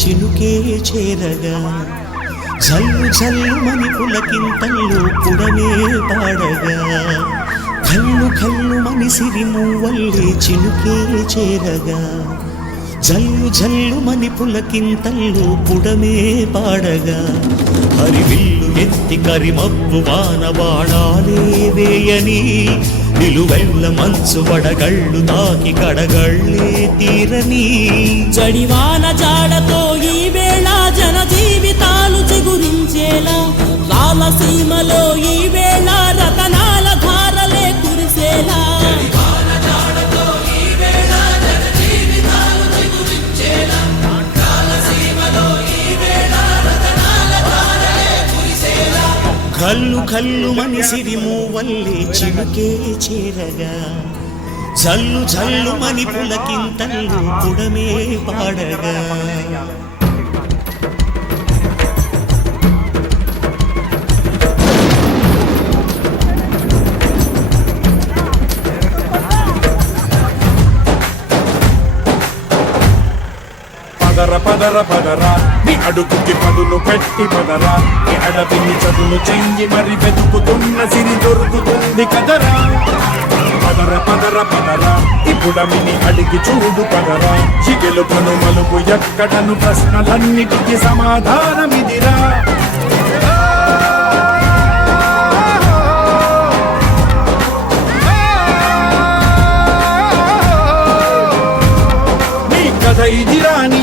చినుకే చేరగా జల్లు జల్లుమని పులకింతల్లో పుడమే పాడగా కల్లు కల్లుమని సిరిమూవల్లే చినుకే చేరగా జల్లు జల్లుమని పులకింతల్లో పుడమే పాడగా హరివిల్లు ఎత్తి కరిమబ్బు వానబాణాలే వేయని నిలువెల్ల మంచు వడగళ్ళు తాకి కడగళ్ళే తీరని జడివాన జాడతో ఈ వేళ జన జీవితాలు చిగురించేలా రాలసీమలో ఈ వేళ రతనాల ధారలే కురిసేలా కల్లు కల్లు మని సిరిమూవల్లే చినుకే చేరగా జల్లు జల్లు మని పులకింతల్లో పుడమే పాడగా పదర పదర పదర నీ అడుగుకి పదులు పెట్టి పదరా నీ అడవిని చదును చెయ్యి మరి వెతుకుతున్న సిరి దొరుకుతుంది కదరా పదర పదర పదర ఇప్పుడమిని అడిగి చూడు పదరా చిగెలుపను మలుపు ఎక్కడను ప్రశ్నలన్నిటికీ సమాధానమిదిరా నీ కథ ఇదిరా నీ